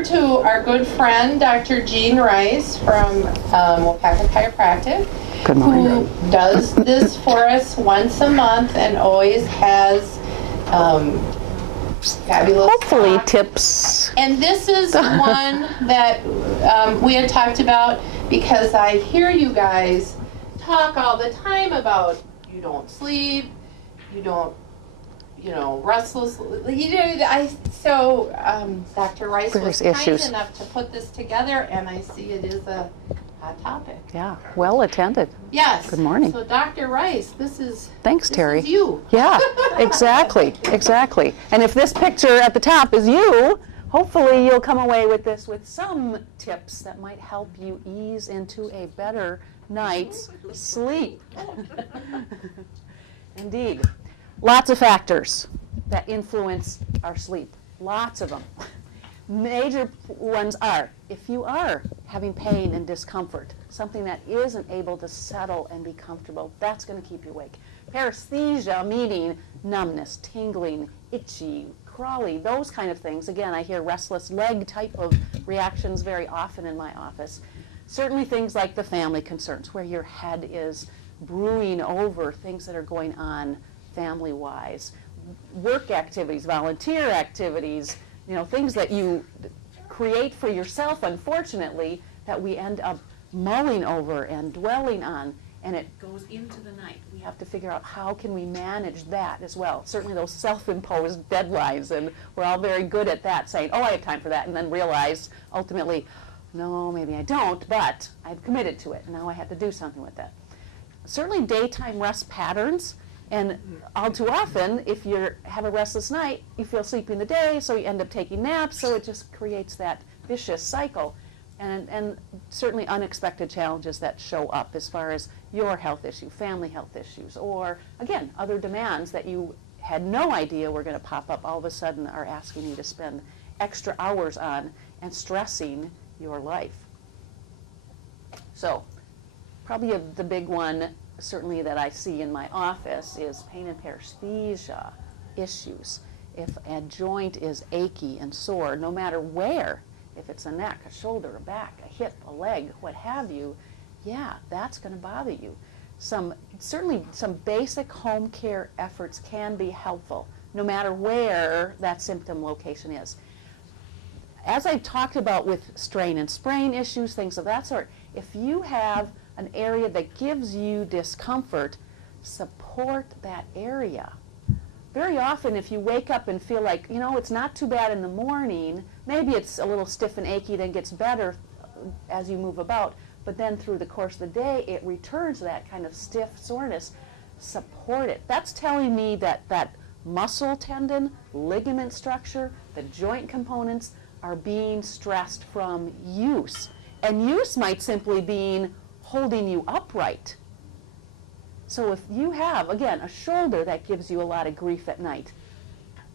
over to our good friend, Dr. Jean Rice from Waupaca Chiropractic, Good morning. who does this for us once a month and always has fabulous Hopefully talk. tips. And this is one that we had talked about because I hear you guys talk all the time about you don't sleep, you don't, restless. Dr. Rice was kind enough to put this together, and I see it is a hot topic. Yeah, well attended. Yes. Good morning. So Dr. Rice, Thanks, Terry. This is you. Yeah, exactly. And if this picture at the top is you, hopefully you'll come away with this with some tips that might help you ease into a better night's sleep. Indeed. Lots of factors that influence our sleep. Lots of them. Major ones are, if you are having pain and discomfort, something that isn't able to settle and be comfortable, that's going to keep you awake. Paresthesia, meaning numbness, tingling, itchy, crawly, those kind of things. Again, I hear restless leg type of reactions very often in my office. Certainly things like the family concerns, where your head is brewing over things that are going on family-wise. Work activities, volunteer activities, things that you create for yourself, unfortunately, that we end up mulling over and dwelling on, and it goes into the night. We have to figure out how can we manage that as well. Certainly those self-imposed deadlines, and we're all very good at that, saying, oh, I have time for that, and then realize ultimately, no, maybe I don't, but I've committed to it, and now I have to do something with that. Certainly daytime rest patterns. And all too often, if you have a restless night, you feel sleepy in the day, so you end up taking naps, so it just creates that vicious cycle. And certainly unexpected challenges that show up as far as your health issue, family health issues, or, again, other demands that you had no idea were going to pop up all of a sudden are asking you to spend extra hours on and stressing your life. So, probably the big one certainly that I see in my office is pain and paresthesia issues. If a joint is achy and sore, no matter where, if it's a neck, a shoulder, a back, a hip, a leg, what have you, yeah, that's going to bother you. Certainly some basic home care efforts can be helpful, no matter where that symptom location is. As I've talked about with strain and sprain issues, things of that sort, if you have an area that gives you discomfort, support that area. Very often if you wake up and feel like, it's not too bad in the morning, maybe it's a little stiff and achy, then gets better as you move about, but then through the course of the day it returns to that kind of stiff soreness. Support it. That's telling me that that muscle tendon, ligament structure, the joint components are being stressed from use. And use might simply mean holding you upright. So if you have, again, a shoulder that gives you a lot of grief at night,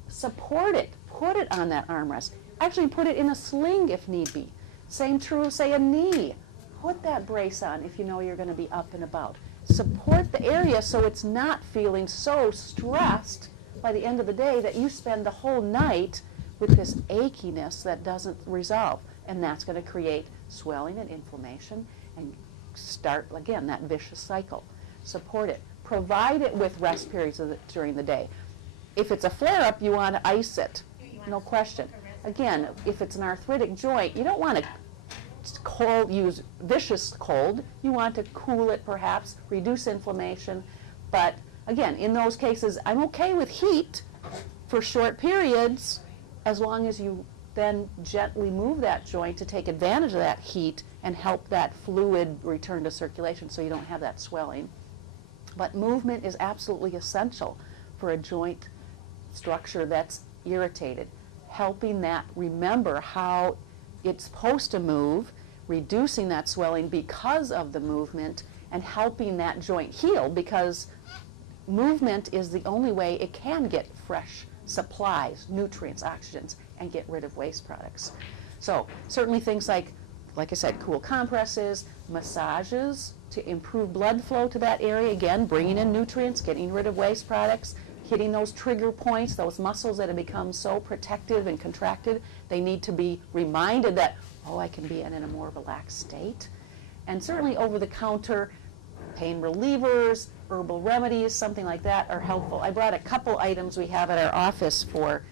support it. Put it on that armrest. Actually put it in a sling if need be. Same true, say, a knee. Put that brace on if you know you're going to be up and about. Support the area so it's not feeling so stressed by the end of the day that you spend the whole night with this achiness that doesn't resolve. And that's going to create swelling and inflammation and start, again, that vicious cycle. Support it. Provide it with rest periods during the day. If it's a flare-up, you want to ice it. No question. Again, if it's an arthritic joint, you don't want to use vicious cold. You want to cool it, perhaps, reduce inflammation. But, again, in those cases, I'm okay with heat for short periods as long as you then gently move that joint to take advantage of that heat and help that fluid return to circulation so you don't have that swelling. But movement is absolutely essential for a joint structure that's irritated. Helping that remember how it's supposed to move, reducing that swelling because of the movement, and helping that joint heal, because movement is the only way it can get fresh supplies, nutrients, oxygens, and get rid of waste products. So certainly things like I said, cool compresses, massages to improve blood flow to that area, again, bringing in nutrients, getting rid of waste products, hitting those trigger points, those muscles that have become so protective and contracted, they need to be reminded that, oh, I can be in a more relaxed state. And certainly over-the-counter pain relievers, herbal remedies, something like that are helpful. I brought a couple items we have at our office for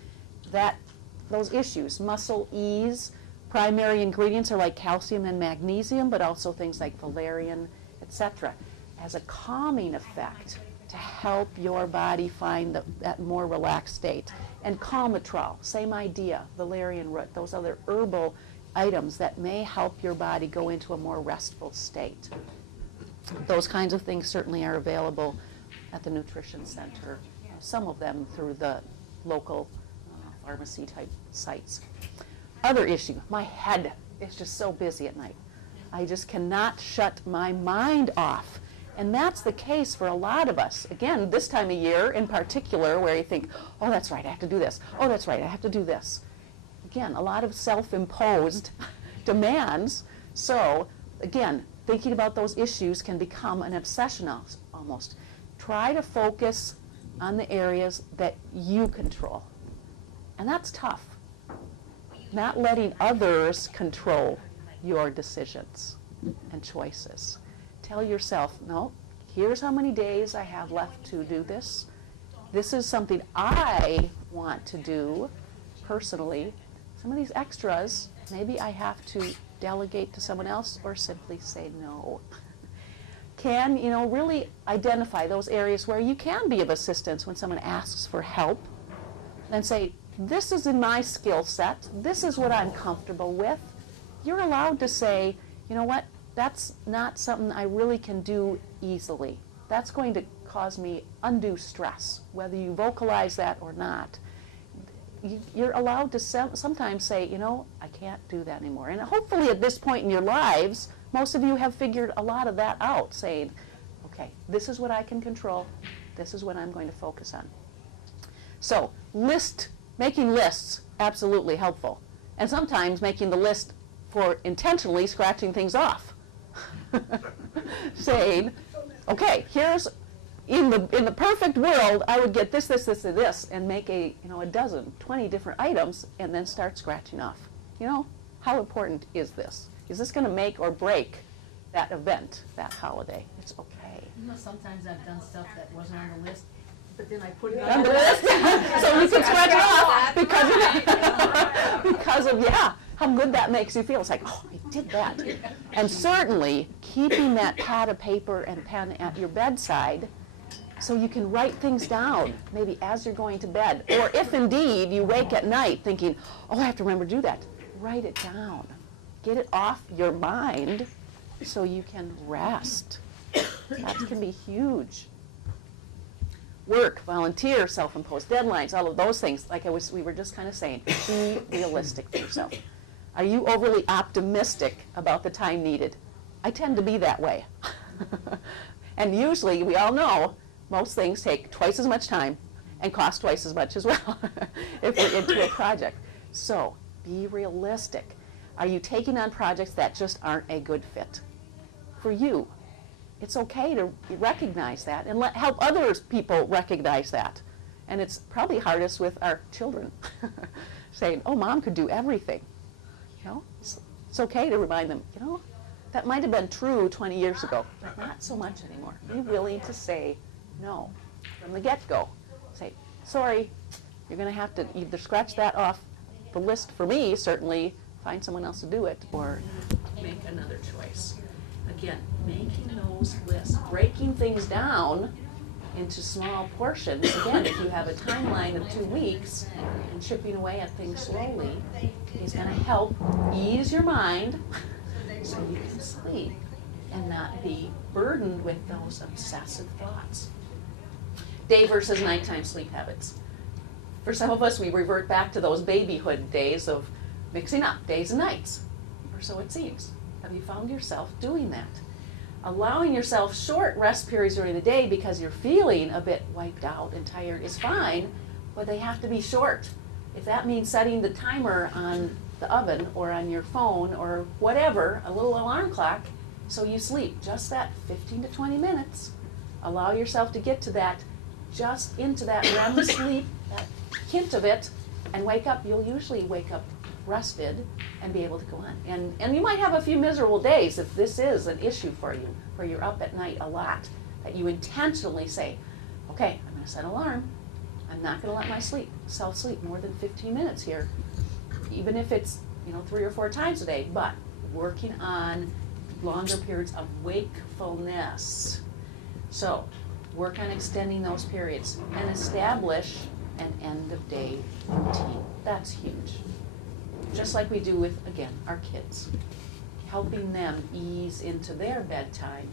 those issues. Muscle ease, primary ingredients are like calcium and magnesium, but also things like valerian, etc. Has a calming effect to help your body find that more relaxed state. And calmitrol, same idea, valerian root, those other herbal items that may help your body go into a more restful state. Those kinds of things certainly are available at the Nutrition Center, some of them through the local pharmacy type sites. Other issue, my head is just so busy at night. I just cannot shut my mind off. And that's the case for a lot of us. Again, this time of year in particular, where you think, oh, that's right, I have to do this. Oh, that's right, I have to do this. Again, a lot of self-imposed demands. So, again, thinking about those issues can become an obsession almost. Try to focus on the areas that you control. And that's tough. Not letting others control your decisions and choices. Tell yourself, no, here's how many days I have left to do this. This is something I want to do personally. Some of these extras, maybe I have to delegate to someone else or simply say no. Can, really identify those areas where you can be of assistance when someone asks for help and say, this is in my skill set. This is what I'm comfortable with. You're allowed to say, you know what? That's not something I really can do easily. That's going to cause me undue stress, whether you vocalize that or not. You're allowed to sometimes say, I can't do that anymore. And hopefully at this point in your lives, most of you have figured a lot of that out, saying, okay, this is what I can control. This is what I'm going to focus on. So making lists, absolutely helpful. And sometimes making the list for intentionally scratching things off. Saying, okay, here's, in the perfect world, I would get this, this, this, and this, and make a dozen, 20 different items, and then start scratching off. How important is this? Is this going to make or break that event, that holiday? It's okay. Sometimes I've done stuff that wasn't on the list, but then I put it On the list, so you can scratch it off because of how good that makes you feel. It's like, oh, I did that. And certainly keeping that pad of paper and pen at your bedside so you can write things down, maybe as you're going to bed. Or if indeed you wake at night thinking, oh, I have to remember to do that, write it down. Get it off your mind so you can rest. That can be huge. Work, volunteer, self-imposed deadlines, all of those things, like we were just kind of saying, be realistic for yourself. Are you overly optimistic about the time needed? I tend to be that way. And usually, we all know, most things take twice as much time and cost twice as much as well if we're into a project. So, be realistic. Are you taking on projects that just aren't a good fit for you? It's okay to recognize that and help other people recognize that. And it's probably hardest with our children, saying, oh, mom could do everything. It's okay to remind them, that might have been true 20 years ago, but not so much anymore. Be willing to say no from the get-go. Say, sorry, you're going to have to either scratch that off the list for me, certainly find someone else to do it, or make another choice. Again, making those lists, breaking things down into small portions. Again, if you have a timeline of 2 weeks and chipping away at things slowly is going to help ease your mind so you can sleep and not be burdened with those obsessive thoughts. Day versus nighttime sleep habits. For some of us, we revert back to those babyhood days of mixing up days and nights, or so it seems. Have you found yourself doing that? Allowing yourself short rest periods during the day because you're feeling a bit wiped out and tired is fine, but they have to be short. If that means setting the timer on the oven or on your phone or whatever, a little alarm clock, so you sleep just that 15 to 20 minutes. Allow yourself to get to that just into that REM sleep, that hint of it, and wake up, you'll usually wake up rested and be able to go on. And you might have a few miserable days if this is an issue for you, where you're up at night a lot, that you intentionally say, okay, I'm gonna set an alarm. I'm not gonna let myself sleep more than 15 minutes here, even if it's, 3 or 4 times a day, but working on longer periods of wakefulness. So, work on extending those periods and establish an end of day routine. That's huge. Just like we do with, again, our kids. Helping them ease into their bedtime.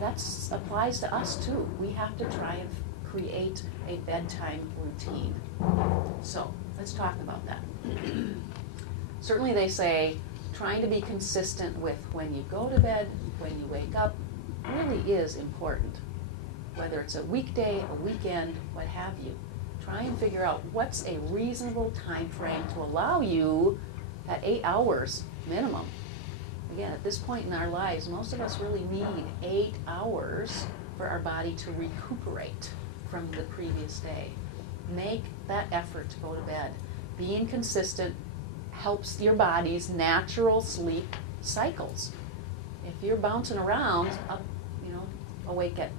That applies to us too. We have to try and create a bedtime routine. So, let's talk about that. Certainly they say trying to be consistent with when you go to bed, when you wake up, really is important. Whether it's a weekday, a weekend, what have you. Try and figure out what's a reasonable time frame to allow you that 8 hours minimum. Again, at this point in our lives, most of us really need 8 hours for our body to recuperate from the previous day. Make that effort to go to bed. Being consistent helps your body's natural sleep cycles. If you're bouncing around, up, awake at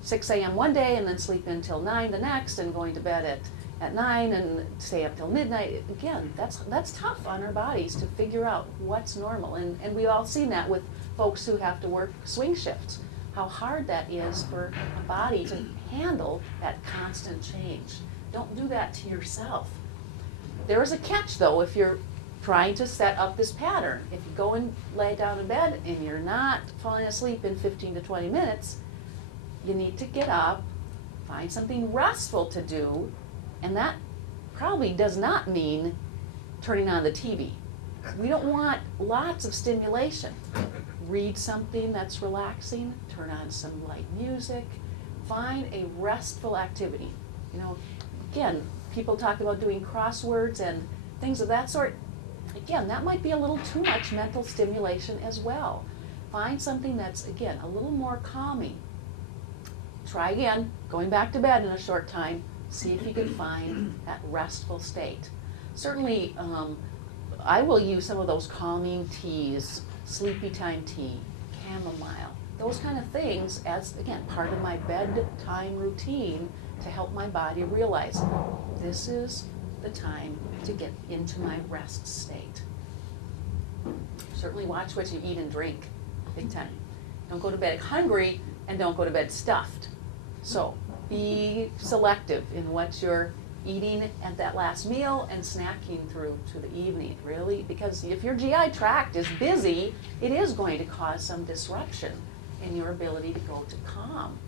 6 a.m. one day and then sleep until 9 the next and going to bed at 9 and stay up till midnight, again, that's tough on our bodies to figure out what's normal. And we've all seen that with folks who have to work swing shifts, how hard that is for a body to handle that constant change. Don't do that to yourself. There is a catch though if you're trying to set up this pattern. If you go and lay down in bed and you're not falling asleep in 15 to 20 minutes, you need to get up, find something restful to do, and that probably does not mean turning on the TV. We don't want lots of stimulation. Read something that's relaxing, turn on some light music, find a restful activity. Again, people talk about doing crosswords and things of that sort. Again, that might be a little too much mental stimulation as well. Find something that's, again, a little more calming. Try again, going back to bed in a short time, see if you can find that restful state. Certainly, I will use some of those calming teas, sleepy time tea, chamomile, those kind of things as, again, part of my bedtime routine to help my body realize this is the time to get into my rest state. Certainly watch what you eat and drink, big time. Don't go to bed hungry and don't go to bed stuffed. So be selective in what you're eating at that last meal and snacking through to the evening, really, because if your GI tract is busy, it is going to cause some disruption in your ability to go to calm.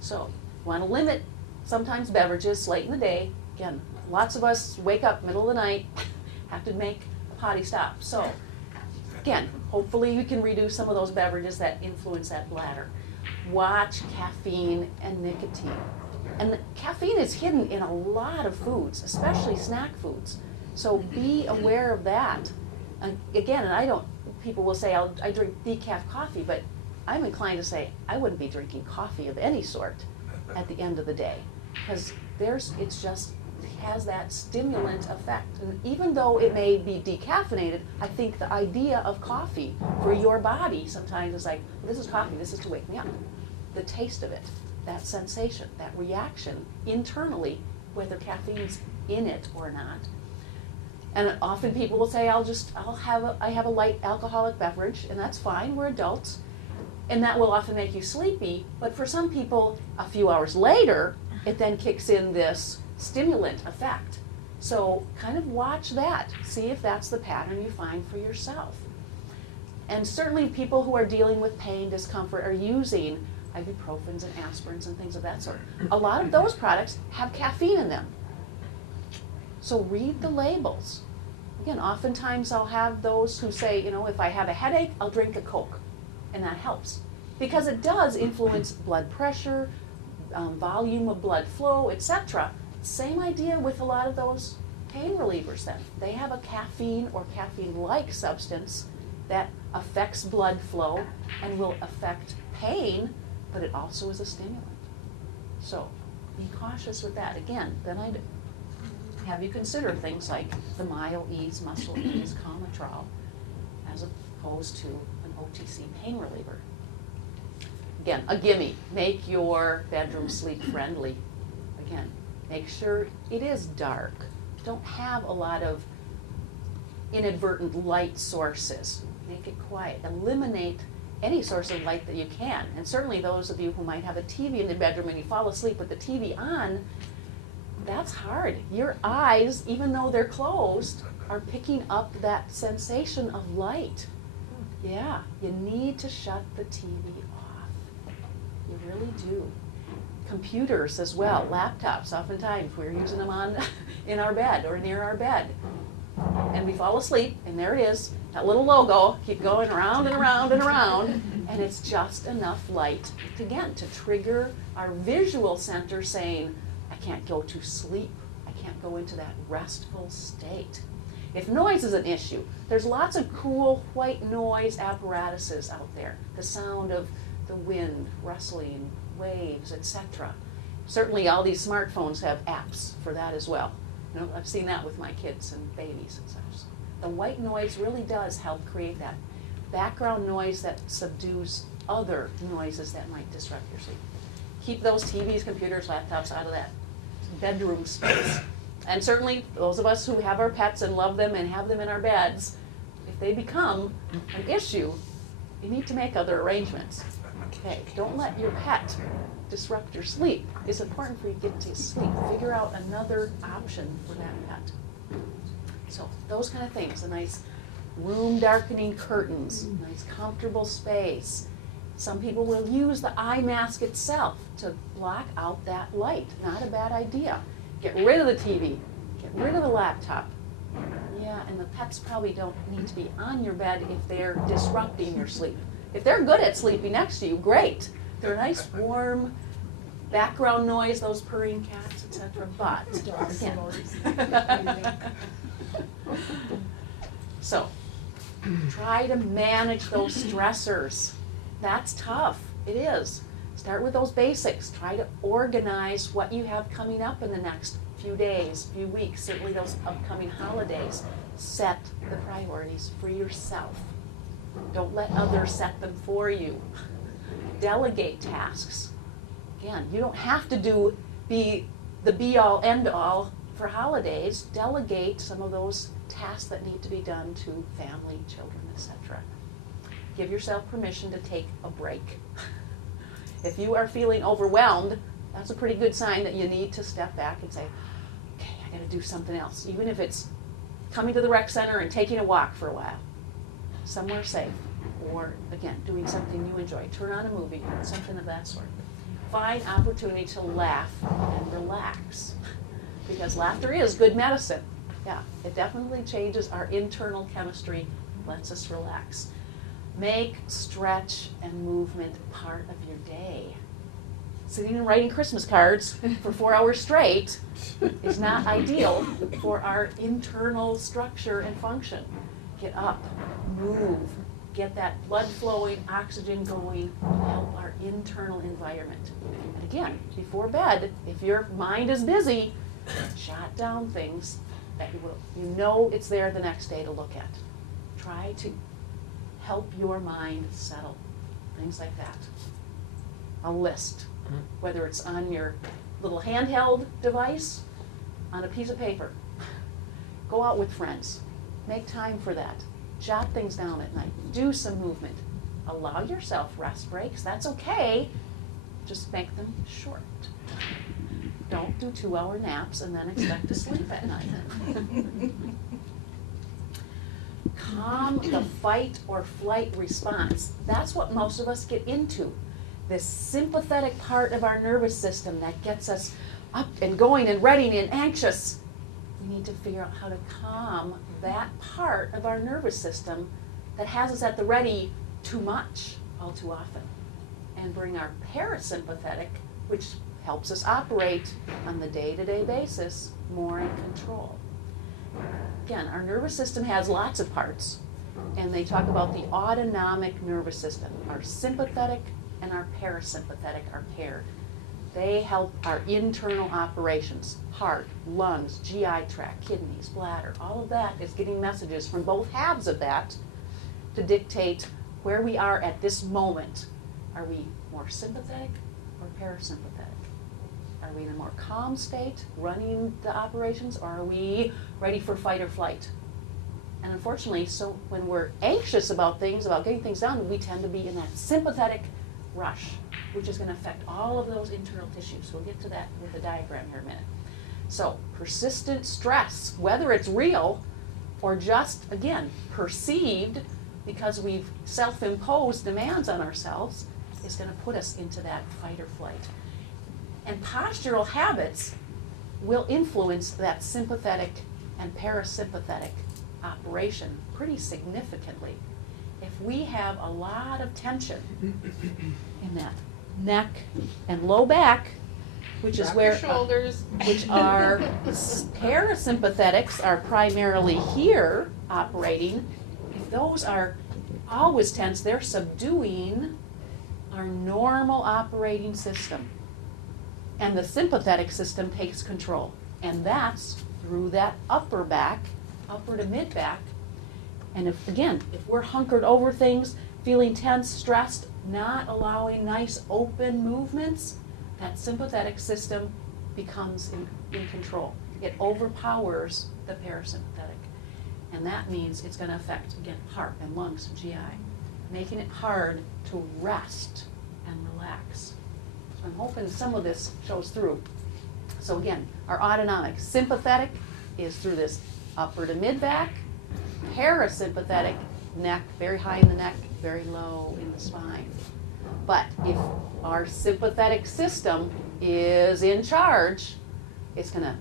So you want to limit sometimes beverages late in the day. Again, lots of us wake up middle of the night, have to make a potty stop. So again, hopefully you can reduce some of those beverages that influence that bladder. Watch caffeine and nicotine. And the caffeine is hidden in a lot of foods, especially snack foods. So be aware of that. Again, and people will say, I drink decaf coffee, but I'm inclined to say I wouldn't be drinking coffee of any sort at the end of the day, because it has that stimulant effect. And even though it may be decaffeinated, I think the idea of coffee for your body sometimes is like, this is coffee, this is to wake me up. The taste of it, that sensation, that reaction internally, whether caffeine's in it or not. And often people will say, I have a light alcoholic beverage, and that's fine, we're adults. And that will often make you sleepy, but for some people, a few hours later, it then kicks in this stimulant effect. So kind of watch that. See if that's the pattern you find for yourself. And certainly people who are dealing with pain, discomfort, are using ibuprofens and aspirins and things of that sort. A lot of those products have caffeine in them. So read the labels. Again, oftentimes I'll have those who say, if I have a headache, I'll drink a Coke. And that helps. Because it does influence blood pressure, volume of blood flow, etc. Same idea with a lot of those pain relievers then. They have a caffeine or caffeine-like substance that affects blood flow and will affect pain, but it also is a stimulant. So be cautious with that. Again, then I'd have you consider things like the Myo Ease, Muscle Ease, Comatrol, as opposed to an OTC pain reliever. Again, a gimme. Make your bedroom sleep friendly. Again, make sure it is dark. Don't have a lot of inadvertent light sources. Make it quiet. Eliminate any source of light that you can. And certainly those of you who might have a TV in the bedroom and you fall asleep with the TV on, that's hard. Your eyes, even though they're closed, are picking up that sensation of light. Yeah, you need to shut the TV off. You really do. Computers as well, laptops, oftentimes we're using them on in our bed or near our bed. And we fall asleep, and there it is, that little logo, keep going around and around and around, and it's just enough light, again, to trigger our visual center saying, I can't go to sleep, I can't go into that restful state. If noise is an issue, there's lots of cool white noise apparatuses out there. The sound of the wind, rustling, waves, etc. Certainly all these smartphones have apps for that as well. You know, I've seen that with my kids and babies and such. The white noise really does help create that background noise that subdues other noises that might disrupt your sleep. Keep those TVs, computers, laptops out of that bedroom space. And certainly those of us who have our pets and love them and have them in our beds, if they become an issue, you need to make other arrangements. Okay, don't let your pet disrupt your sleep. It's important for you to get to sleep. Figure out another option for that pet. So those kind of things, a nice room darkening curtains, nice comfortable space. Some people will use the eye mask itself to block out that light. Not a bad idea. Get rid of the TV, get rid of the laptop. Yeah, and the pets probably don't need to be on your bed if they're disrupting your sleep. If they're good at sleeping next to you, great. They're a nice warm background noise, those purring cats, etc. But again, so try to manage those stressors. That's tough. It is. Start with those basics. Try to organize what you have coming up in the next few days, few weeks, certainly those upcoming holidays. Set the priorities for yourself. Don't let others set them for you. Delegate tasks. Again, you don't have to be the be-all, end-all for holidays. Delegate some of those tasks that need to be done to family, children, etc. Give yourself permission to take a break. If you are feeling overwhelmed, that's a pretty good sign that you need to step back and say, okay, I got to do something else. Even if it's coming to the rec center and taking a walk for a while, somewhere safe, or again, doing something you enjoy. Turn on a movie, something of that sort. Find opportunity to laugh and relax, because laughter is good medicine. Yeah, it definitely changes our internal chemistry, lets us relax. Make stretch and movement part of your day. Sitting and writing Christmas cards for 4 hours straight is not ideal for our internal structure and function. Get up, move, get that blood flowing, oxygen going, help our internal environment. And again, before bed, if your mind is busy, jot down things that you know it's there the next day to look at. Try to help your mind settle. Things like that. A list, whether it's on your little handheld device, on a piece of paper. Go out with friends. Make time for that. Jot things down at night. Do some movement. Allow yourself rest breaks. That's okay. Just make them short. Don't do 2-hour naps and then expect to sleep at night. Calm the fight or flight response. That's what most of us get into. This sympathetic part of our nervous system that gets us up and going and ready and anxious. We need to figure out how to calm that part of our nervous system that has us at the ready too much all too often, and bring our parasympathetic, which helps us operate on the day-to-day basis, more in control. Again, our nervous system has lots of parts, and they talk about the autonomic nervous system. Our sympathetic and our parasympathetic are paired. They help our internal operations, heart, lungs, GI tract, kidneys, bladder. All of that is getting messages from both halves of that to dictate where we are at this moment. Are we more sympathetic or parasympathetic? Are we in a more calm state, running the operations, or are we ready for fight or flight? And unfortunately, so when we're anxious about things, about getting things done, we tend to be in that sympathetic rush, which is going to affect all of those internal tissues. We'll get to that with the diagram here in a minute. So persistent stress, whether it's real or just, again, perceived because we've self-imposed demands on ourselves, is going to put us into that fight or flight. And postural habits will influence that sympathetic and parasympathetic operation pretty significantly. If we have a lot of tension in that neck and low back, which is Drop where your shoulders. which our parasympathetics are primarily here operating, if those are always tense, they're subduing our normal operating system. And the sympathetic system takes control. And that's through that upper back, upper to mid back. And if, again, if we're hunkered over things, feeling tense, stressed, not allowing nice open movements, that sympathetic system becomes in control. It overpowers the parasympathetic. And that means it's going to affect, again, heart and lungs and GI, making it hard to rest and relax. So I'm hoping some of this shows through. So again, our autonomic sympathetic is through this upper to mid back, parasympathetic neck, very high in the neck, very low in the spine. But if our sympathetic system is in charge, it's going to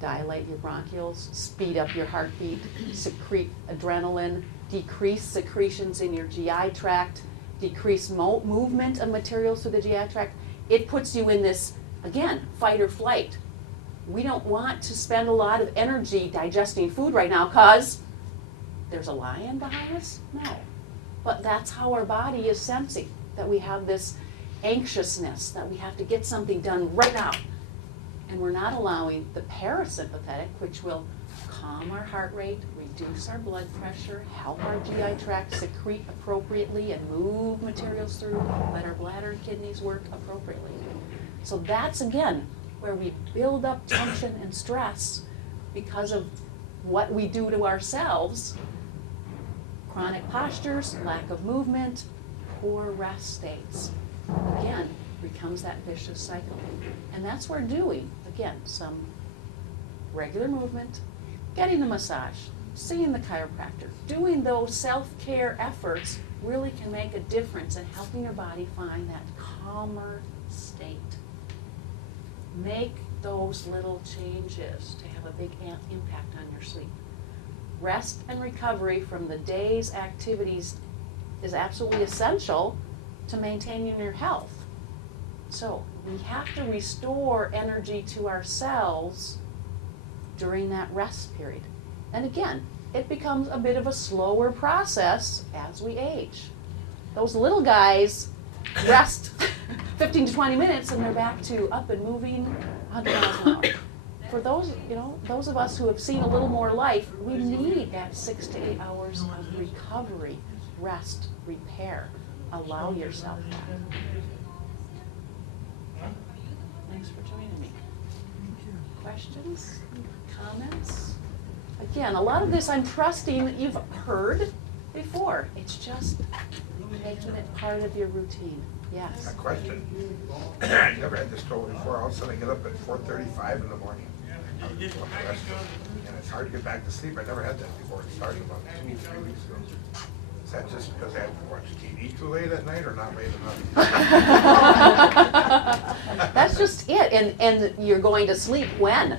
dilate your bronchioles, speed up your heartbeat, secrete adrenaline, decrease secretions in your GI tract, decrease movement of materials through the GI tract. It puts you in this, again, fight or flight. We don't want to spend a lot of energy digesting food right now because there's a lion behind us? No. But that's how our body is sensing, that we have this anxiousness, that we have to get something done right now. And we're not allowing the parasympathetic, which will calm our heart rate, reduce our blood pressure, help our GI tract secrete appropriately and move materials through, let our bladder and kidneys work appropriately. So that's, again, where we build up tension and stress because of what we do to ourselves. Chronic postures, lack of movement, poor rest states. Again, becomes that vicious cycle. And that's where doing, again, some regular movement, getting a massage, seeing the chiropractor, doing those self-care efforts really can make a difference in helping your body find that calmer state. Make those little changes to have a big impact on your sleep. Rest and recovery from the day's activities is absolutely essential to maintaining your health. So we have to restore energy to ourselves during that rest period. And again, it becomes a bit of a slower process as we age. Those little guys rest 15 to 20 minutes and they're back to up and moving 100 miles an hour. For those, those of us who have seen a little more life, we need that 6 to 8 hours of recovery, rest, repair. Allow yourself that. Thanks for joining me. Questions? Comments? Again, a lot of this I'm trusting that you've heard before. It's just making it part of your routine. Yes. A question. I never had this trouble before. All of a sudden I get up at 4:35 in the morning. I'm just going to the restroom, and it's hard to get back to sleep. I never had that before. It started about 2 or 3 weeks ago. Is that just because I have to watch TV too late at night or not late enough? That's just it. And you're going to sleep when?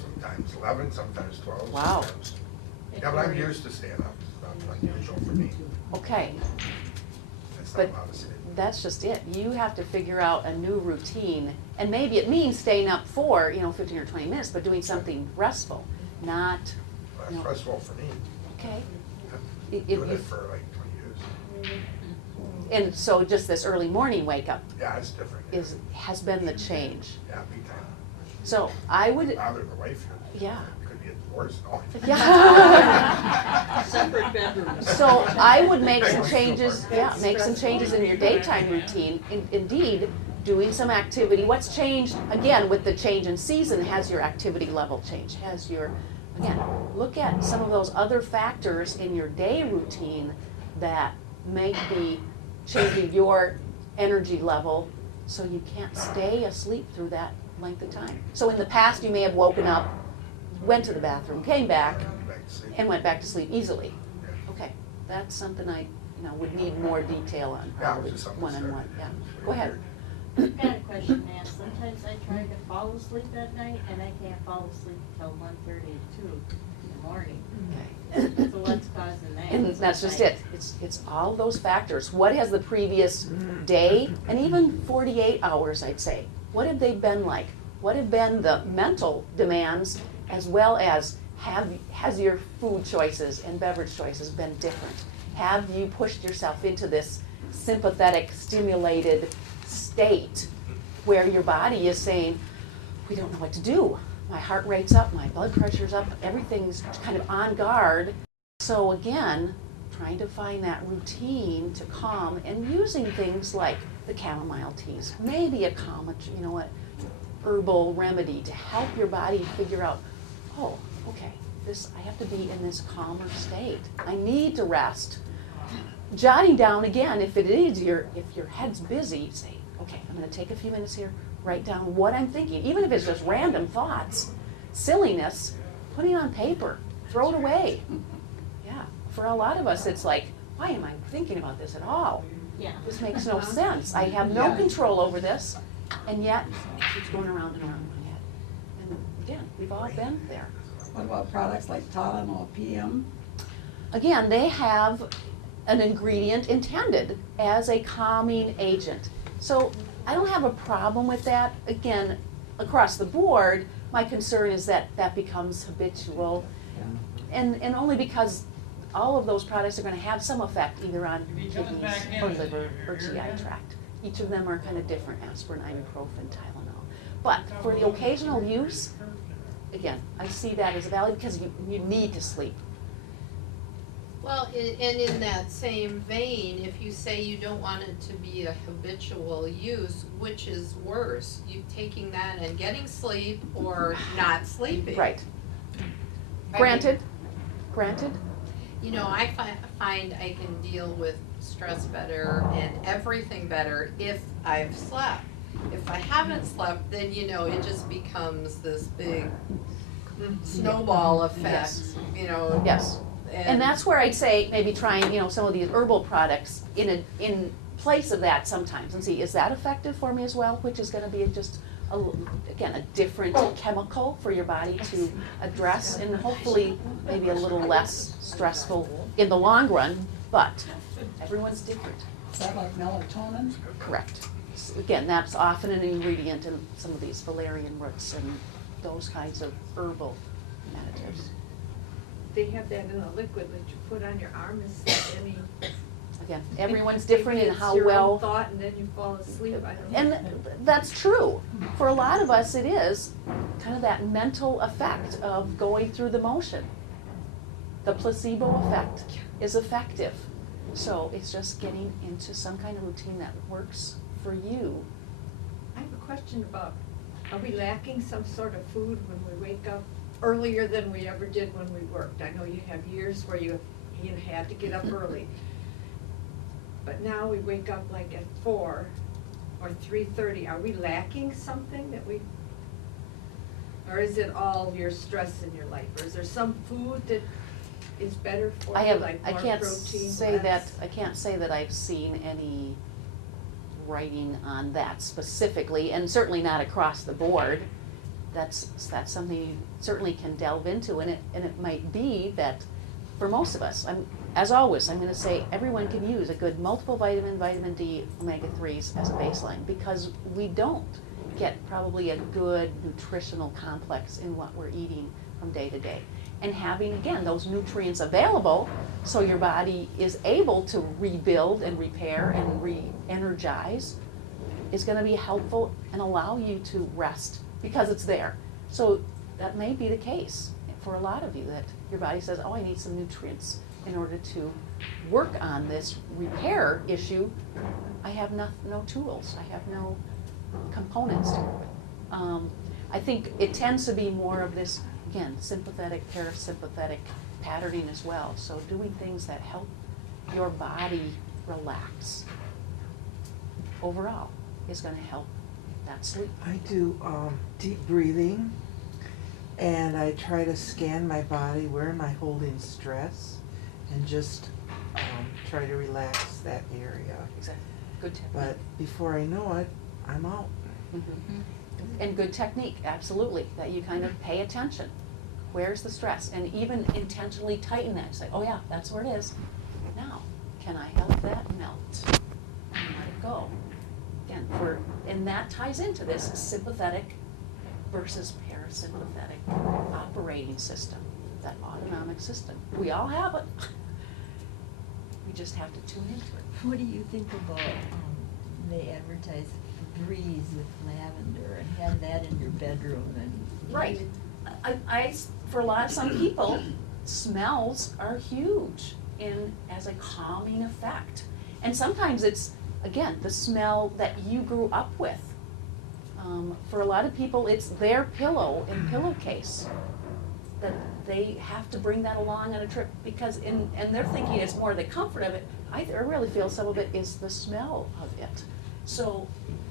Sometimes 11, sometimes 12. Wow. Sometimes. Yeah, but I'm used to staying up. It's not unusual for me. Okay. That's not But allowed to sleep. that's just it. You have to figure out a new routine. And maybe it means staying up for, 15 or 20 minutes, but doing something restful, not, Well, that's restful for me. okay. I've been doing it for like 20 years. And so just this early morning wake up Yeah, it's different. has been the change. Yeah, big time. So I would, Bother the wife. yeah. Could be a divorce. Oh. Yeah. Separate bedrooms. So I would make some changes, make some changes in your daytime routine. Indeed, doing some activity. What's changed, again, with the change in season, has your activity level changed? Has your, again, look at some of those other factors in your day routine that may be changing your energy level so you can't stay asleep through that length of time. So in the past, you may have woken up, went to the bathroom, came back, and went back to sleep easily. Okay, that's something I, would need more detail on, probably, one-on-one, yeah. Go ahead. I've got a question, Nan. Sometimes I try to fall asleep at night and I can't fall asleep until 1:30 to 2 in the morning. Okay. So what's causing that? And that's just it. It's all those factors. What has the previous day, and even 48 hours, I'd say, what have they been like? What have been the mental demands, as well as has your food choices and beverage choices been different? Have you pushed yourself into this sympathetic, stimulated state where your body is saying, we don't know what to do. My heart rate's up, my blood pressure's up, everything's kind of on guard. So again, trying to find that routine to calm and using things like the chamomile teas, maybe a calm, herbal remedy to help your body figure out, oh, okay, I have to be in this calmer state. I need to rest. Jotting down again, if your head's busy, say, okay, I'm going to take a few minutes here, write down what I'm thinking, even if it's just random thoughts, silliness, put it on paper, throw it away. Yeah, for a lot of us, it's like, why am I thinking about this at all? Yeah. This makes no sense. I have no control over this, and yet it keeps going around and around in my head. And again, we've all been there. What about products like Tylenol PM? Again, they have an ingredient intended as a calming agent. So I don't have a problem with that. Again, across the board, my concern is that that becomes habitual, and only because all of those products are going to have some effect either on kidneys or liver or GI tract. Each of them are kind of different: aspirin, ibuprofen, Tylenol. But for the occasional use, again, I see that as valid because you need to sleep. Well, and in that same vein, if you say you don't want it to be a habitual use, which is worse, you taking that and getting sleep or not sleeping? Right. Granted. I find I can deal with stress better and everything better if I've slept. If I haven't slept, then it just becomes this big snowball effect. Yes. Yes. And that's where I'd say maybe trying, some of these herbal products in place of that sometimes and see, is that effective for me as well? Which is going to be just, a different chemical for your body to address and hopefully maybe a little less stressful in the long run, but everyone's different. Is that like melatonin? Correct. Again, that's often an ingredient in some of these valerian roots and those kinds of herbal additives. They have that in a liquid that you put on your arm. Is that any? Again, everyone's different in how It's your well. own thought, and then you fall asleep. I don't know. And that's true. For a lot of us, it is kind of that mental effect of going through the motion. The placebo effect is effective. So it's just getting into some kind of routine that works for you. I have a question about, are we lacking some sort of food when we wake up earlier than we ever did when we worked? I know you have years where you had to get up early. But now we wake up like at 4 or 3:30. Are we lacking something that we, or is it all your stress in your life? Or is there some food that is better for you, like more protein, less? I can't say that I've seen any writing on that specifically, and certainly not across the board. That's something you certainly can delve into, and it might be that for most of us, as always, I'm going to say everyone can use a good multiple vitamin D, omega-3s as a baseline, because we don't get probably a good nutritional complex in what we're eating from day to day. And having, again, those nutrients available so your body is able to rebuild and repair and re-energize, is gonna be helpful and allow you to rest because it's there. So that may be the case for a lot of you, that your body says, oh, I need some nutrients in order to work on this repair issue. I have no tools, I have no components to work with. I think it tends to be more of this, again, sympathetic, parasympathetic patterning as well. So doing things that help your body relax overall is gonna help that sleep. I do deep breathing, and I try to scan my body. Where am I holding stress? And just try to relax that area. Exactly. Good technique. But before I know it, I'm out. Mhm. And good technique, absolutely, that you kind of pay attention. Where's the stress? And even intentionally tighten that. Say, oh yeah, that's where it is. Now, can I help that melt? And let it go. Again, and that ties into this sympathetic versus parasympathetic operating system, that autonomic system. We all have it. We just have to tune into it. What do you think about, they advertise Breeze with lavender and have that in your bedroom and. Right. For some people, smells are huge as a calming effect. And sometimes it's, again, the smell that you grew up with. For a lot of people, it's their pillow and pillowcase that they have to bring that along on a trip because, and they're thinking it's more the comfort of it. I really feel some of it is the smell of it. So,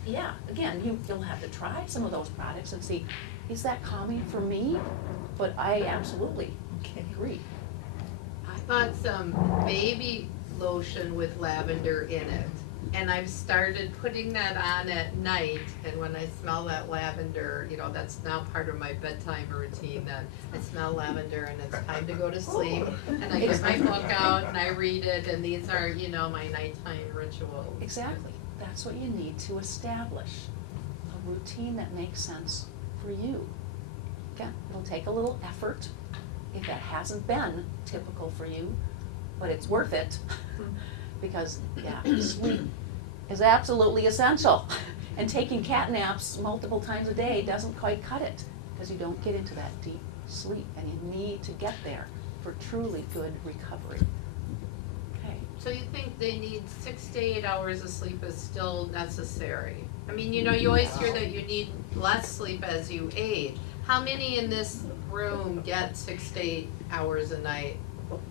yeah, again, you'll have to try some of those products and see, is that calming for me? But I absolutely agree. I bought some baby lotion with lavender in it, and I've started putting that on at night, and when I smell that lavender, that's now part of my bedtime routine, that I smell lavender and it's time to go to sleep, and I get my book out and I read it, and these are, my nighttime rituals. Exactly. That's what you need to establish a routine that makes sense for you. Again, it'll take a little effort if that hasn't been typical for you, but it's worth it because, sleep is absolutely essential. And taking cat naps multiple times a day doesn't quite cut it because you don't get into that deep sleep, and you need to get there for truly good recovery. So you think they need 6 to 8 hours of sleep is still necessary? I mean, you always hear that you need less sleep as you age. How many in this room get 6 to 8 hours a night?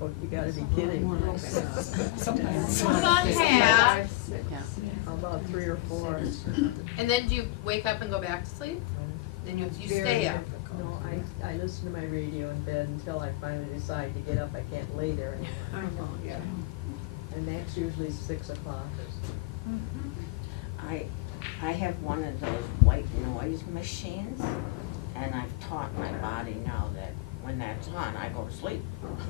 Oh, you gotta be kidding. Sometimes. About half. Yeah. How about 3 or 4? And then do you wake up and go back to sleep? Then you stay up? No, I listen to my radio in bed until I finally decide to get up. I can't lay there anymore. Yeah. And that's usually 6 o'clock or so. I have one of those white noise machines, and I've taught my body now that when that's on, I go to sleep.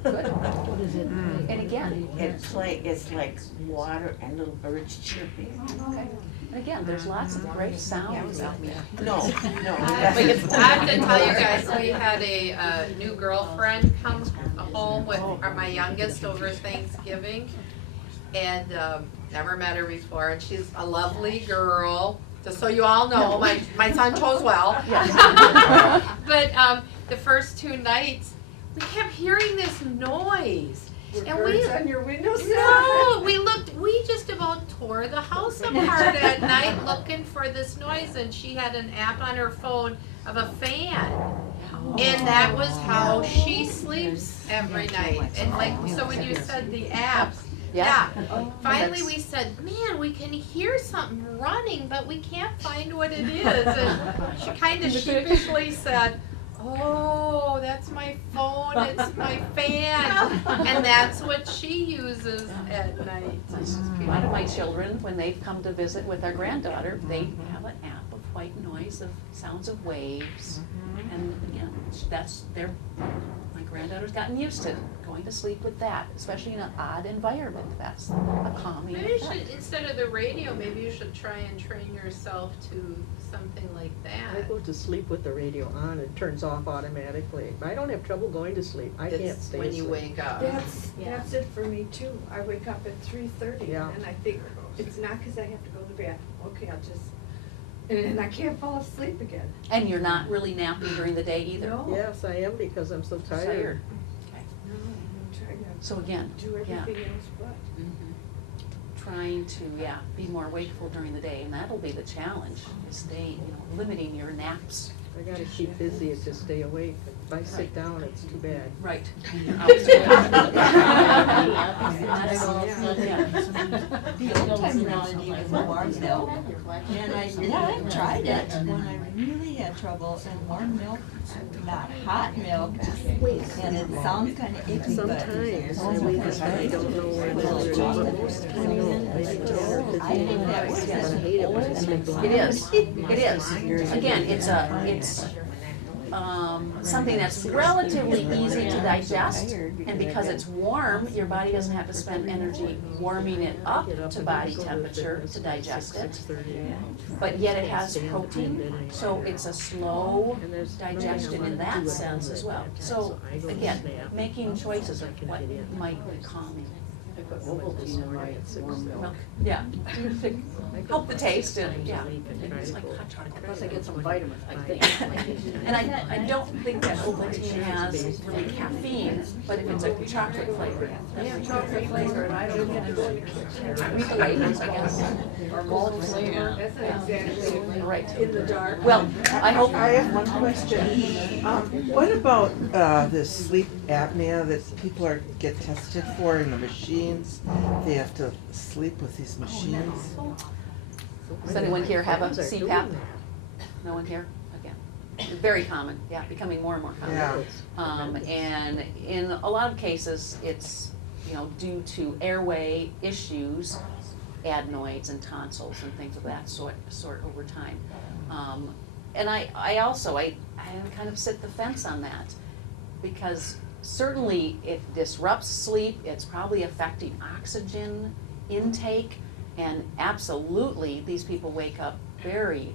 Good. What is it? And again, It's like water and little birds chirping. okay. And again, there's lots of great sounds out there. No. I have to tell you guys, we had a new girlfriend come home with my youngest over Thanksgiving, and never met her before, and she's a lovely girl, just so you all know, my son chose well. But the first 2 nights, we kept hearing this noise. And Birds on your windowsill? no, we just about tore the house apart at night looking for this noise, and she had an app on her phone of a fan. And that was how she sleeps every night. And so when you said the apps, finally we said, man, we can hear something running, but we can't find what it is. And she kind of sheepishly said, oh, that's my phone, it's my fan. And that's what she uses at night. A lot of my children, when they've come to visit with their granddaughter, they have an app of white noise, of sounds of waves. And again, that's my granddaughter's gotten used to going to sleep with that, especially in an odd environment. That's a calming Maybe you effect. should, instead of the radio, maybe you should try and train yourself to something like I that. go to sleep with the radio on, it turns off automatically. I don't have trouble going to sleep, I can't It's stay when asleep. you wake up. That's it for me too. I wake up at 3:30 Yeah. and I think, it's not 'cause I have to go to bed. Okay, I'll just, and I can't fall asleep again. And you're not really napping during the day either? No. Yes, I am because I'm so tired. Tired. Okay. No, I'm trying to So again, do yeah, everything else but. trying to, be more wakeful during the day, and that'll be the challenge, is staying, limiting your naps. I gotta keep busy to stay awake. If I sit down, it's too bad. Right. The old time remedy was warm milk, and I tried it when I really had trouble, and warm milk, not hot milk, and it sounds kinda icky, but. Sometimes I wake up and I don't know where the other is, but most of the time, no, I think that was but I hate it when it's big It is, it is. Again, it's something that's relatively easy to digest, and because it's warm, your body doesn't have to spend energy warming it up to body temperature to digest it. But yet it has protein, so it's a slow digestion in that sense as well. So again, making choices of what might be calming. Milk, yeah, to help the taste and, it's like hot chocolate. Plus I get some vitamins, I think. And I don't think that Ovaltine has really caffeine, but if it's a chocolate flavor. Yeah, chocolate flavor, and I don't get it. Read the labels, I guess. Or malt flavor. That's not exactly Right. in the dark. Well, I hope. I have one question. What about this sleep apnea that people get tested for in the machines? They have to sleep with these machines. Does anyone here have a CPAP? No one here? Again, very common, becoming more and more common. Yeah. And in a lot of cases, it's, due to airway issues, adenoids and tonsils and things of that sort over time. And I also kind of sit the fence on that, because certainly it disrupts sleep, it's probably affecting oxygen intake, and absolutely these people wake up very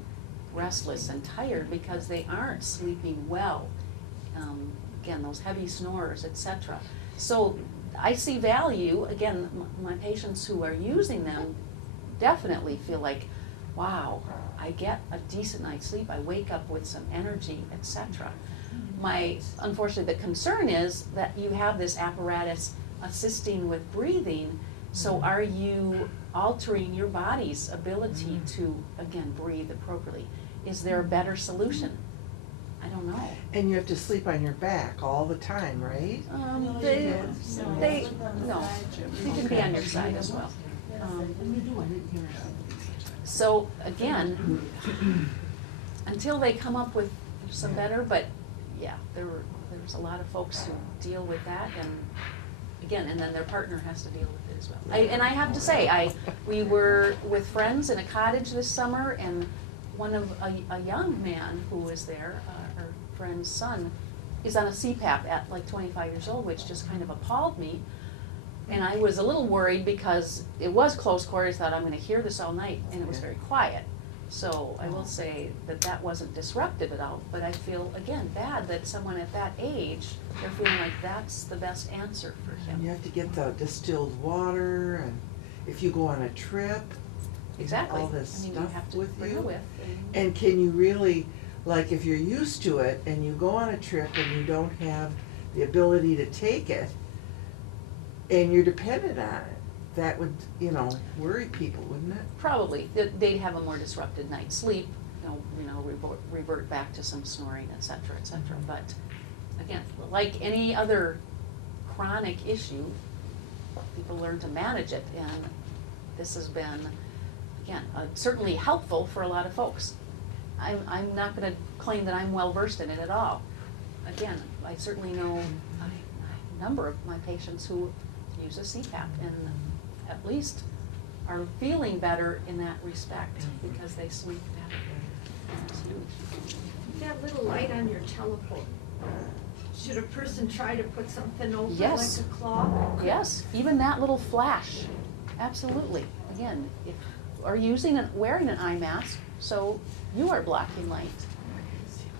restless and tired because they aren't sleeping well. Again, those heavy snorers, etc. So I see value, again, my patients who are using them definitely feel like, wow, I get a decent night's sleep, I wake up with some energy, etc. Unfortunately, the concern is that you have this apparatus assisting with breathing, so are you altering your body's ability to, again, breathe appropriately? Is there a better solution? I don't know. And you have to sleep on your back all the time, right? No, you can be on your side as well. So again, until they come up with some better, but there's a lot of folks who deal with that, and again, and then their partner has to deal with it as well. And I have to say, we were with friends in a cottage this summer, and a young man who was there, her friend's son, is on a CPAP at like 25 years old, which just kind of appalled me. And I was a little worried because it was close quarters, thought I'm gonna hear this all night, and it was very quiet. So I will say that wasn't disruptive at all, but I feel, again, bad that someone at that age, they're feeling like that's the best answer for And you him. have to get the distilled water, and if you go on a trip, Exactly. all this I mean, stuff you have to with bring you. it with. And can you really, like, if you're used to it and you go on a trip and you don't have the ability to take it, and you're dependent on it, that would, worry people, wouldn't it? Probably, they'd have a more disrupted night's sleep, revert back to some snoring, et cetera, et cetera. But again, like any other chronic issue, people learn to manage it, and this has been, again, certainly helpful for a lot of folks. I'm not gonna claim that I'm well versed in it at all. Again, I certainly know a number of my patients who use a CPAP, and at least are feeling better in that respect because they sleep better. That little light on your telephone, Should a person try to put something over Yes. like a cloth? Yes, even that little flash, absolutely. Again, if, or wearing an eye mask, so you are blocking light.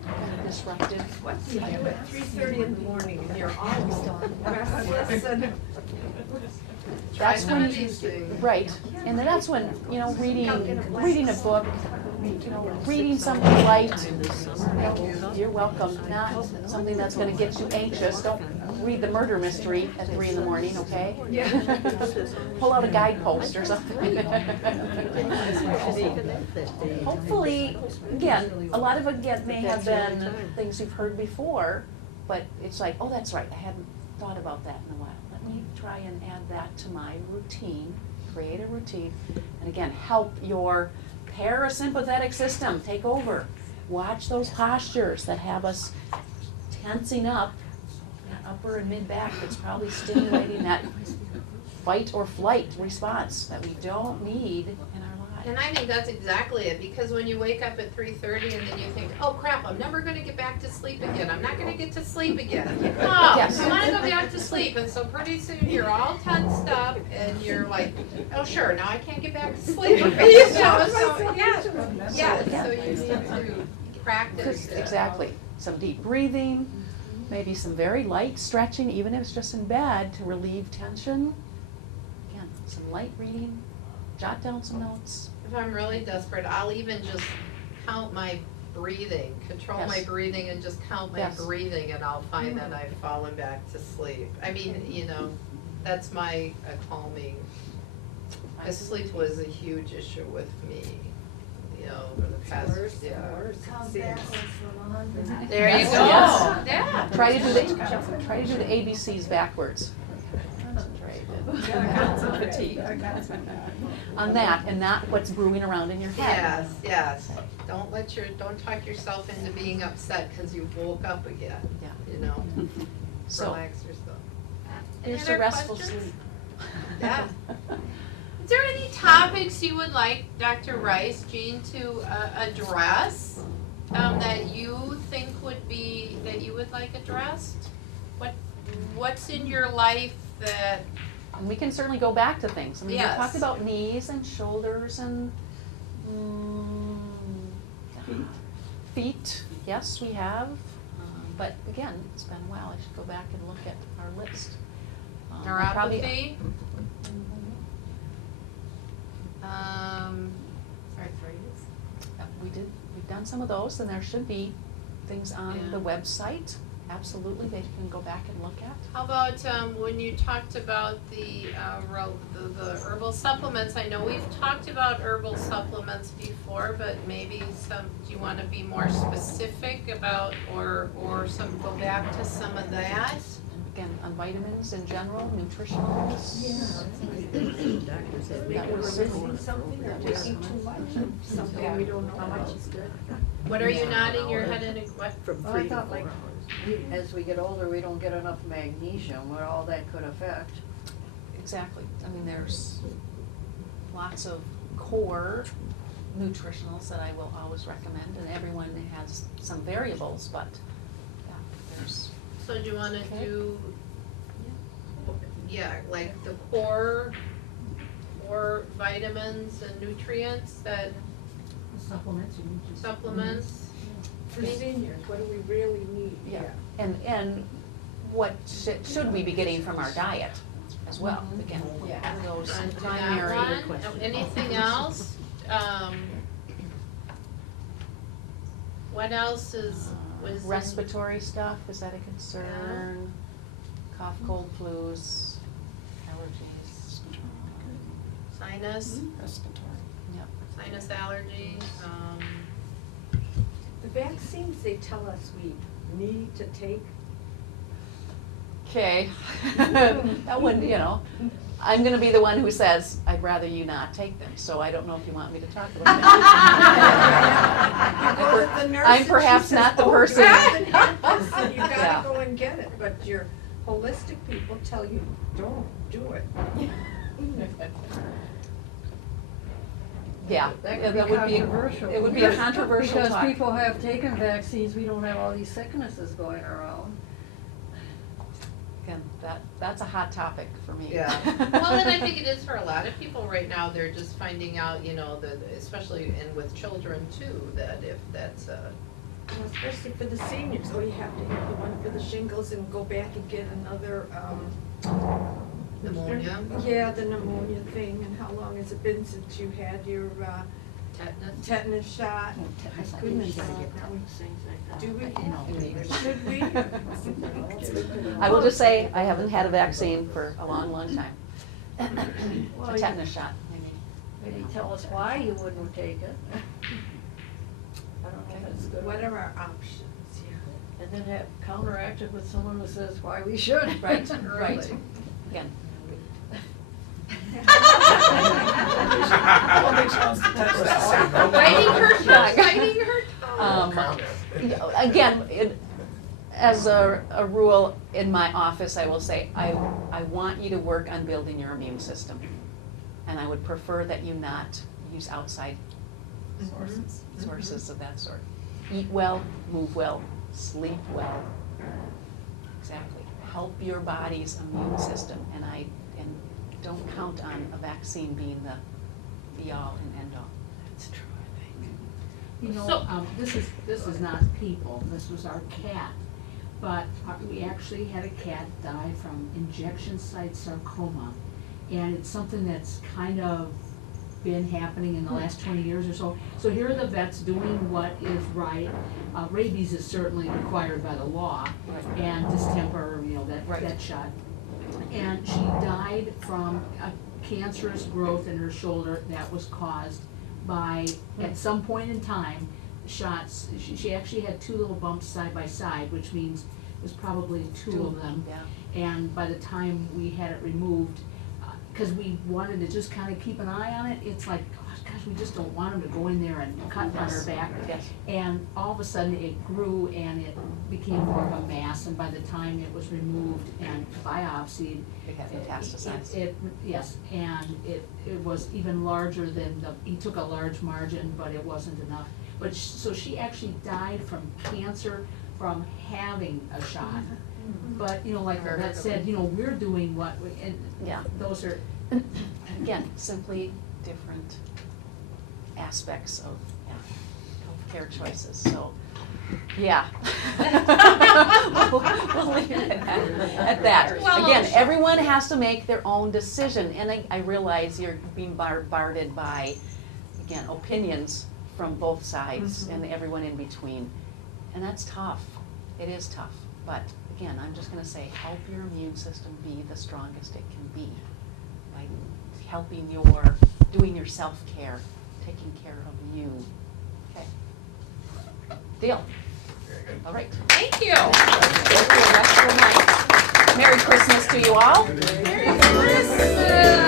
Kind of disruptive. What do you do at 3:30 in the morning and you're always restless and? Try That's some when of these things. Right, and then that's when, you know, reading a book, you know, reading something light, you're welcome, not something that's gonna get you anxious. Don't read the murder mystery at 3 in the morning, okay? Pull out a guidepost or something. Hopefully, again, a lot of it may have been things you've heard before, but it's like, oh, that's right, I hadn't thought about that in a while. Let me try and add that to my routine, create a routine, and again, help your parasympathetic system take over. Watch those postures that have us tensing up, that upper and mid back that's probably stimulating that fight or flight response that we don't need in our lives. And I think that's exactly it, because when you wake up at 3:30 and then you think, oh crap, I'm never gonna get back to sleep again, I'm not gonna get to sleep again. Oh, Yes. I wanna go back to sleep, and so pretty soon you're all tensed up and you're like, oh sure, now I can't get back to sleep. You know, so, yeah, so you need to practice. Exactly, some deep breathing, maybe some very light stretching, even if it's just in bed to relieve tension. Again, some light reading, jot down some notes. If I'm really desperate, I'll even just count my breathing, control Yes. my breathing and just count my Yes. breathing, and I'll find that I've fallen back to sleep. I mean, you know, that's my calming. Because sleep was a huge issue with me, you know, over the past, yeah. There you Yes. go. Yes. Yeah. Try to do the ABCs backwards. On that, and not what's brewing around in your head. Yes. Don't talk yourself into being upset because you woke up again. Yeah. You know, So, relax yourself. Any here's other a restful questions? sleep. Yeah. Is there any topics you would like Dr. Rice, Jean, to address that you think that you would like addressed? What's in your life that? And we can certainly go back to things. I mean, Yes. we talked about knees and shoulders and feet. Yes, we have. But again, it's been a while. I should go back and look at our list. Neuropathy? Arthritis? We've done some of those, and there should be things on Yeah. the website. Absolutely, they can go back and look at. How about when you talked about the herbal supplements? I know we've talked about herbal supplements before, but maybe do you want to be more specific about, or go back to some of that? Again, on vitamins in general, nutritionals. Maybe we're missing something or taking too much, something we don't know how much is good. What are you nodding your head in? What? Well, I thought like, as we get older, we don't get enough magnesium, what all that could affect. Exactly. I mean, there's lots of core nutritionals that I will always recommend, and everyone has some variables, but yeah, there's. So do you want to Okay. do, like the core vitamins and nutrients that Supplements, you need to. supplements? For seniors, what do we really need? Yeah, and what should we be getting from our diet as well? Again, Yeah. those On to that primary. one. Anything else? What else was? Respiratory stuff, is that a concern? Cough, cold, flus, allergies. Sinus, Yep. sinus allergies, The vaccines they tell us we need to take, Okay. That one, you know, I'm gonna be the one who says, I'd rather you not take them, so I don't know if you want me to talk about you go that. to the nurse I'm and she perhaps says, not the "Oh, person. you're the dentist, and you Yeah. gotta go and get it, but your holistic people tell you, don't do it. Yeah, That yeah, could that be would be, controversial. it would be a controversial Because talk. people have taken vaccines, we don't have all these sicknesses going around. that's a hot topic for me. Yeah. Well, and I think it is for a lot of people right now, they're just finding out, you know, that, especially, and with children too, that if that's Well, especially for the seniors, oh, you have to have the one for the shingles and go back and get another, pneumonia, yeah, the pneumonia thing, and how long has it been since you had your, tetanus shot? tetanus, I Goodness, gotta get Things like that. do we, You know, should we? I will just say, I haven't had a vaccine for a long, long time. Well, A you- tetanus shot, maybe. Maybe tell us why you wouldn't take it. I don't know if it's good. What are our options, yeah? And then have counteracted with someone who says why we should. Right, right. Again, biting her tongue, biting her tongue. Comment. again, as a rule in my office, I will say, I want you to work on building your immune system. And I would prefer that you not use outside sources of that sort. Eat well, move well, sleep well. Exactly. Help your body's immune system, and don't count on a vaccine being the be-all and end-all. That's true, I think. You know, So- this is not people, this was our cat. But we actually had a cat die from injection site sarcoma. And it's something that's kind of been happening in the last 20 years or so. So here are the vets doing what is right. Rabies is certainly required by the law, and distemper, you know, that shot. And she died from a cancerous growth in her shoulder that was caused by, at some point in time, shots. She actually had two little bumps side by side, which means it was probably two of them. Yeah. And by the time we had it removed, because we wanted to just kind of keep an eye on it, it's like, oh gosh, we just don't want them to go in there and cut on her back. Yes. And all of a sudden it grew and it became more of a mass, and by the time it was removed and biopsied, It had metastasized. Yes, and it was even larger than he took a large margin, but it wasn't enough. But so she actually died from cancer from having a shot. But, you know, like the vet said, you know, we're doing what, and Yeah. those are, Again, simply different aspects of healthcare choices, so, yeah. We'll leave it at that. Well, Again, sure. everyone has to make their own decision, and I realize you're being bombarded by, again, opinions from both sides and everyone in between. And that's tough. It is tough. But again, I'm just gonna say, help your immune system be the strongest it can be by doing your self-care, taking care of you. Okay. Deal. Very good. All right. Thank you. Merry Christmas to you all. Merry Christmas.